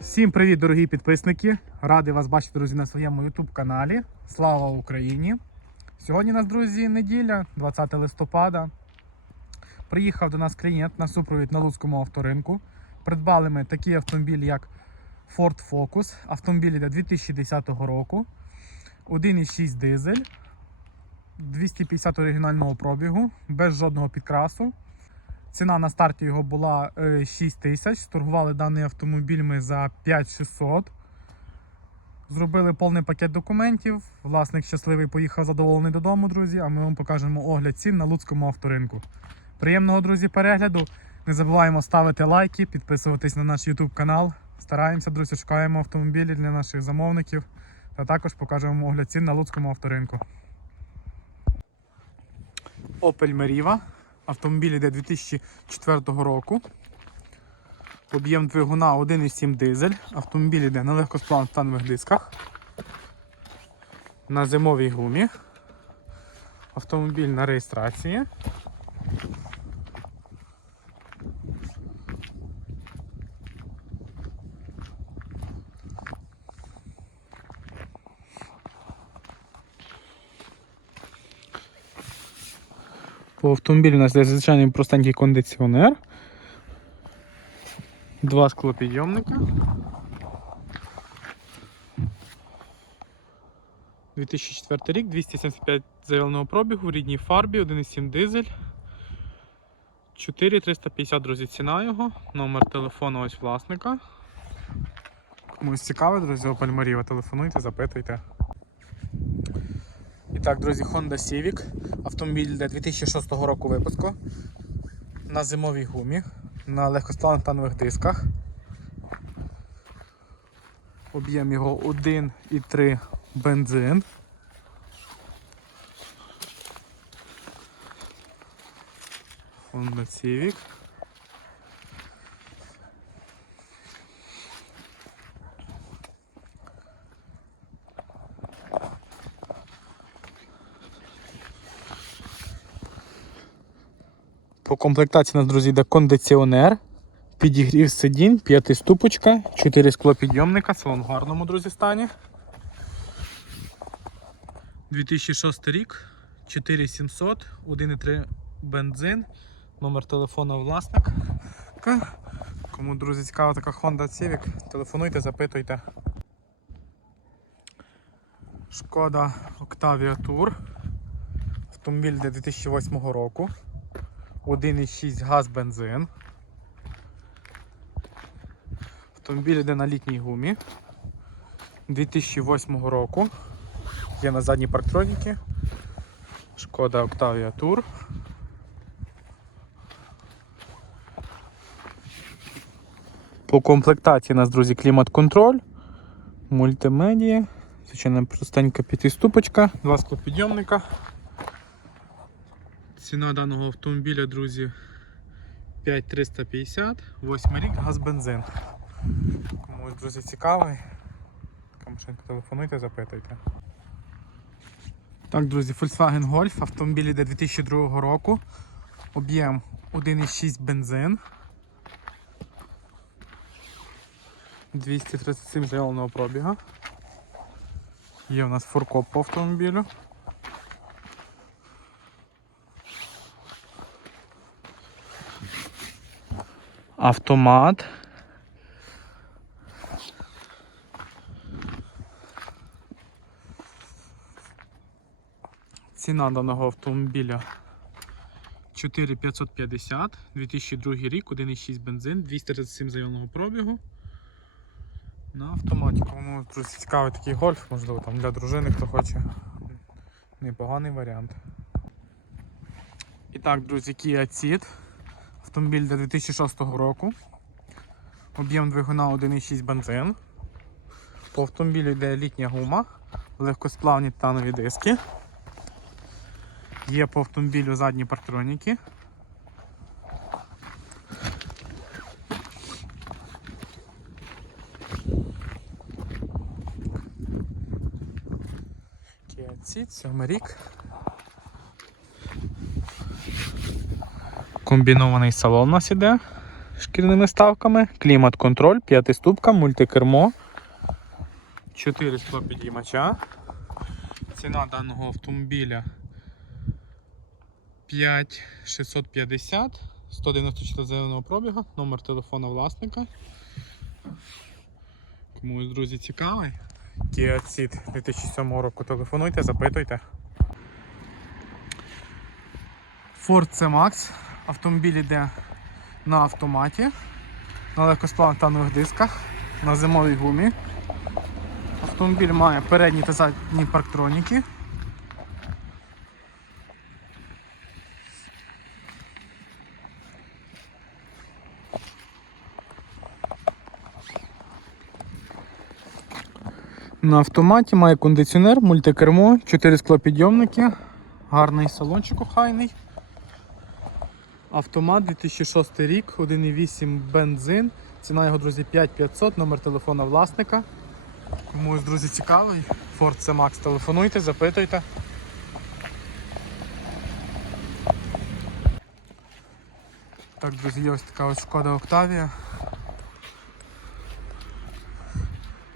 Всім привіт, дорогі підписники! Радий вас бачити, друзі, на своєму YouTube каналі. Слава Україні! Сьогодні у нас, друзі, неділя, 20 листопада. Приїхав до нас клієнт на супровід на Луцькому авторинку. Придбали ми такі автомобілі, як Ford Focus. Автомобіль йде 2010 року. 1,6 дизель, 250 оригінального пробігу, без жодного підкрасу. Ціна на старті його була е, 6 тисяч. Торгували даний автомобіль ми за 5600. Зробили повний пакет документів. Власник щасливий поїхав задоволений додому, друзі. А ми вам покажемо огляд цін на Луцькому авторинку. Приємного, друзі, перегляду. Не забуваємо ставити лайки, підписуватись на наш YouTube канал. Стараємося, друзі, шукаємо автомобілі для наших замовників. Та також покажемо огляд цін на Луцькому авторинку. Opel Meriva. Автомобіль йде 2004 року. Об'єм двигуна 1,7 дизель. Автомобіль йде на легкосплавних дисках. На зимовій гумі. Автомобіль на реєстрації. По автомобілю у нас є звичайний простенький кондиціонер. Два склопідйомника. 2004 рік, 275 заявленого пробігу в рідній фарбі, 1,7 дизель. 4350, друзі, ціна його. Номер телефону ось власника. Комусь цікаво, друзі, Meriva, телефонуйте, запитуйте. І так, друзі, Honda Civic. Автомобіль для 2006 року випуску. На зимовій гумі, на легкосплавних танових дисках. Об'єм його 1,3 бензин. Honda Civic. По комплектації у нас, друзі, йде кондиціонер, підігрів сидінь, п'ятиступочка, 4 склопідйомника, салон в гарному, друзі, стані. 2006 рік, 4700, 1,3 бензин, номер телефона власника. Кому, друзі, цікава така Honda Civic, телефонуйте, запитуйте. Шкода Octavia Tour. Автомобіль для 2008 року. 1,6 газ бензин. Автомобіль йде на літній гумі 2008 року. Є на задній парктроніки. Шкода Octavia Tour. По комплектації у нас, друзі, клімат-контроль, мультимедія, звичайно, простенька п'ятиступочка, два склопідйомника. Ціна даного автомобіля, друзі, 5350, 8 рік, газ бензин. Комусь, друзі, цікавий. Така телефонуйте, запитуйте. Так, друзі, Volkswagen Golf, автомобіль йде 2002 року. Об'єм 1,6 бензин. 237 заявленого пробіга. Є у нас фуркоп по автомобілю. Автомат. Ціна даного автомобіля 4550, 2002 рік, 1,6 бензин, 237 заявленого пробігу. На автоматі. Кому цікавий такий гольф, можливо там для дружини, хто хоче. Непоганий варіант. І так, друзі, Kia Ceed. Автомобіль для 2006 року. Об'єм двигуна 1,6 бензин. По автомобілю йде літня гума, легкосплавні титанові диски. Є по автомобілю задні парктроніки. Kia Ceed, сьомий рік. Комбінований салон у нас іде. шкірними ставками, клімат-контроль, п'ятиступка, мультикермо, 4 склопідіймача. Ціна даного автомобіля 5650, 194 зеленого пробігу, номер телефона власника. Комусь, друзі, цікавий. Kia Ceed 2007 року телефонуйте, запитуйте. Ford C-Max. Автомобіль йде на автоматі, на легкосплавних танових дисках, на зимовій гумі. Автомобіль має передні та задні парктроніки. На автоматі має кондиціонер, мультикермо, 4 склопідйомники, гарний салончик охайний. Автомат 2006 рік, 1,8 бензин. Ціна його, друзі, 5500, номер телефона власника. Комусь, друзі, цікавий. Ford C-Max телефонуйте, запитуйте. Так, друзі, є ось така ось шкода Октавія.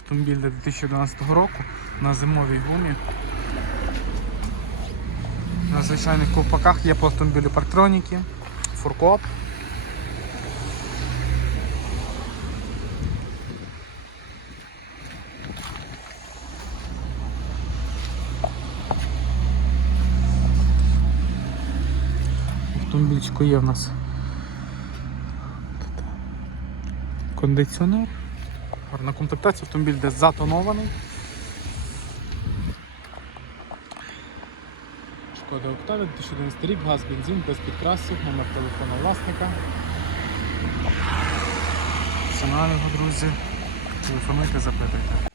Автомобіль для 2012 року на зимовій гумі. На звичайних ковпаках є по автомобілю парктроніки, фуркоп. Автомобільчику є в нас кондиціонер. Гарна комплектація, автомобіль десь затонований. Шкода Октавія, 2011 рік, газ, бензин, без підкрасів, номер телефона власника. Ціна друзі. Телефонуйте, запитуйте.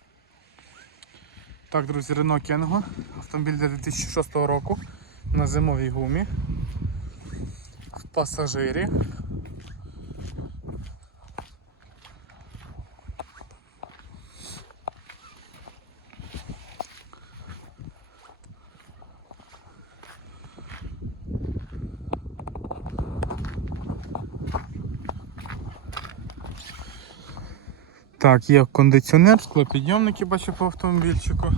Так, друзі, Рено Кенго. Автомобіль для 2006 року на зимовій гумі. В пасажирі. Так, є кондиціонер, склопідйомники бачу по автомобільчику.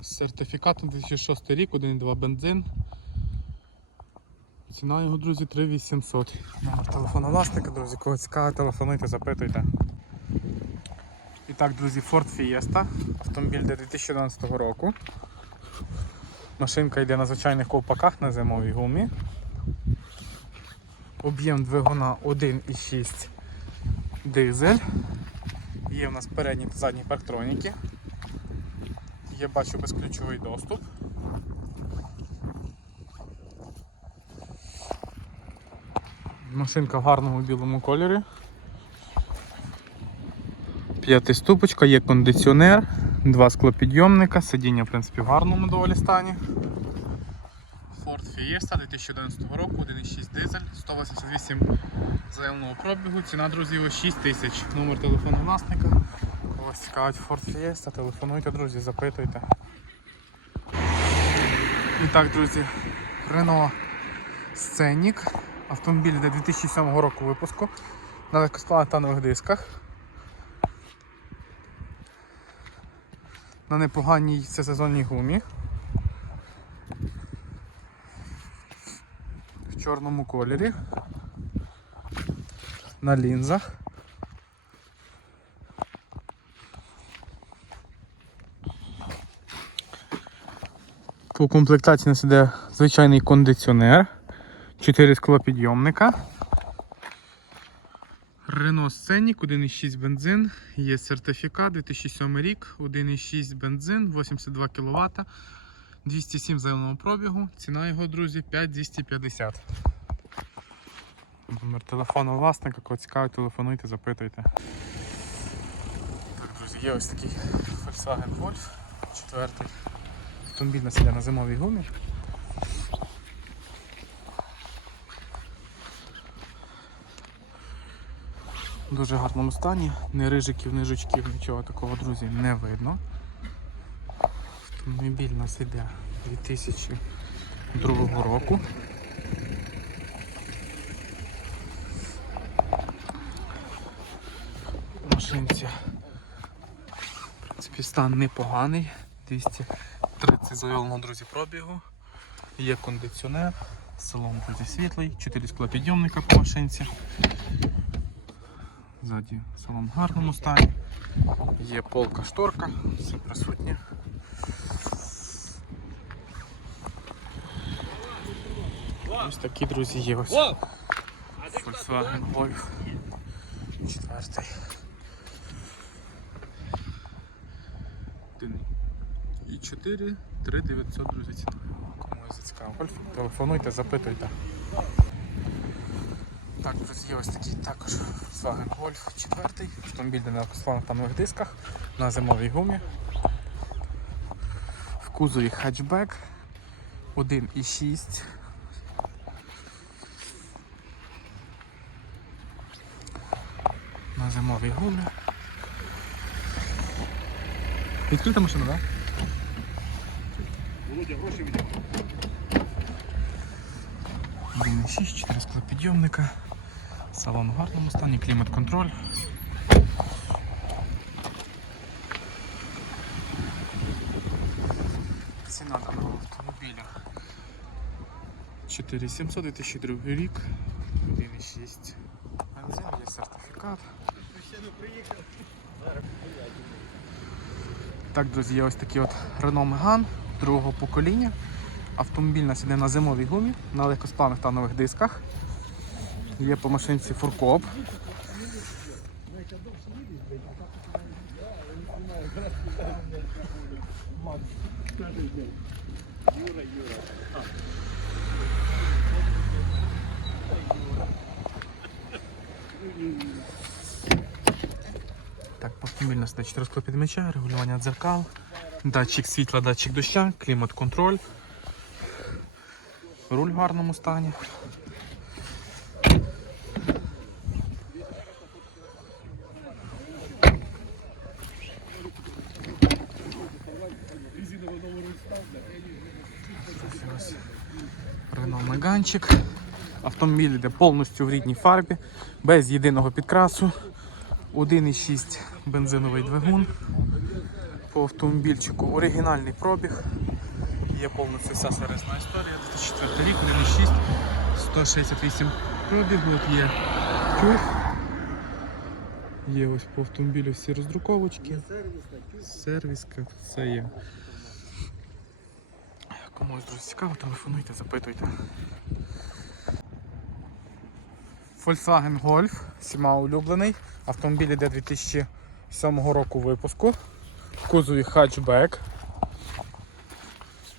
З сертифікатом 2006 рік, 1,2 бензин. Ціна його, друзі, 3800. Номер телефона власника, друзі, кого цікаво, телефонуйте, запитуйте. І так, друзі, Ford Fiesta. Автомобіль для 2011 року. Машинка йде на звичайних ковпаках на зимовій гумі. Об'єм двигуна 1,6 дизель. Є в нас передні та задні парктроніки. Є, бачу, безключовий доступ. Машинка в гарному білому кольорі. П'ятиступочка, є кондиціонер, два склопідйомника, сидіння в принципі в гарному доволі стані. Fiesta 2011 року, 1,6 дизель, 188 заявного пробігу. Ціна, друзі, його 6 тисяч. Номер телефону власника. Когось цікавить Ford Fiesta, телефонуйте, друзі, запитуйте. І так, друзі, Renault Scenic. Автомобіль для 2007 року випуску. На легкосплавних дисках. На непоганій всесезонній гумі. Чорному кольорі. На лінзах. По комплектації нас іде звичайний кондиціонер, 4 склопідйомника. Renault Scenic 1,6 бензин, є сертифікат 2007 рік, 1,6 бензин, 82 кВт, 207 заявного пробігу. Ціна його, друзі, 5250. Номер телефону власника, кого цікавить, телефонуйте, запитуйте. Так, друзі, є ось такий Volkswagen Golf 4. Автомобіль у нас іде на зимовій гумі. В дуже гарному стані, ні рижиків, ні жучків, нічого такого, друзі, не видно. Автомобіль у нас іде 2002 року. машинці. В принципі, стан непоганий. 230 заявлено, друзі, пробігу. Є кондиціонер, салон друзі, світлий, 4 склопідйомника по машинці. Ззаді салон в гарному стані. Є полка шторка, все присутнє. Ось такі, друзі, є ось. Volkswagen Golf. Четвертий. І 4, 3 900, друзі, ціна. Кому зацікавив Golf, телефонуйте, запитуйте. Так, друзі, є ось такий також Volkswagen Golf 4. Автомобіль на славних дисках на зимовій гумі. В кузові хатчбек 1,6. На зимовій гумі. Відкрита машина, так? Володя, гроші віддав. 1,6, 4 склопідйомника. Салон в гарному стані, клімат-контроль. Ціна даного автомобіля 4700 2002 рік. 1,6. Бензин, є сертифікат. Так, друзі, є ось такий от Renault Megane другого покоління. Автомобіль нас іде на зимовій гумі, на легкосплавних та нових дисках. Є по машинці фуркоп. Так, автомобіль у нас іде 4 склопідміча, регулювання дзеркал, датчик світла, датчик доща, клімат-контроль. Руль в гарному стані. Рено Меганчик. Автомобіль йде повністю в рідній фарбі, без єдиного підкрасу. 1,6 бензиновий двигун. По автомобільчику оригінальний пробіг. Є повністю вся сервісна історія. 2004 рік, 1,6, 168 пробігу, от є тюх. Є ось по автомобілю всі роздруковочки. Сервіска, все є. Комусь друзі цікаво, телефонуйте, запитуйте. Volkswagen Golf, всіма улюблений. Автомобіль іде 2007 року випуску. В кузові хатчбек.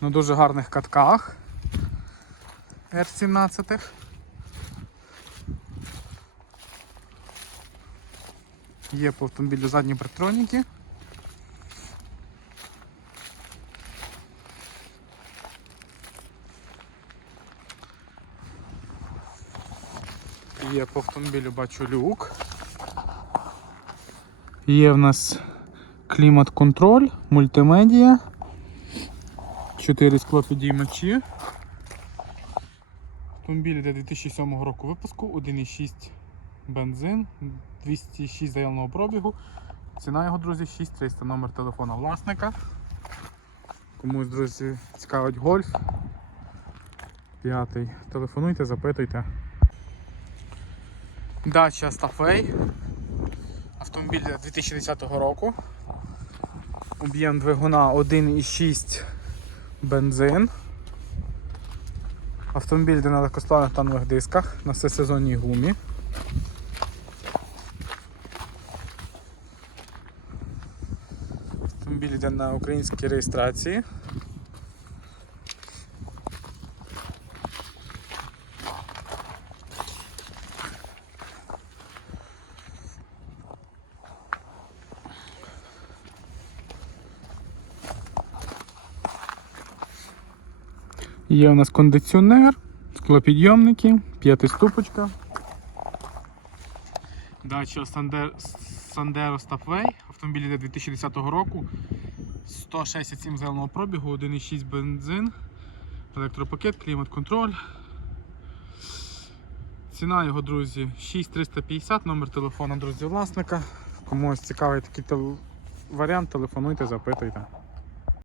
На дуже гарних катках. R17. Є по автомобілю задні притроніки. Є по автомобілю бачу люк. Є в нас клімат-контроль, мультимедіа. 4 склопідіймачі. Автомобіль йде 2007 року випуску, 1,6 бензин, 206 заявленого пробігу. Ціна його, друзі, 6300 номер телефона власника. Комусь, друзі, цікавить гольф. П'ятий. Телефонуйте, запитуйте. Дача Стафей. Автомобіль 2010 року. Об'єм двигуна 1,6 бензин. Автомобіль йде на легкосплавних та нових дисках на всесезонній гумі. Автомобіль йде на українській реєстрації. Є у нас кондиціонер, склопідйомники, п'ятиступочка. Дача Sandero Stopway, автомобіль йде 2010 року, 167 зеленого пробігу, 1,6 бензин, електропакет, клімат-контроль. Ціна його, друзі, 6350, номер телефону, друзі, власника. Комусь цікавий такий варіант, телефонуйте, запитуйте.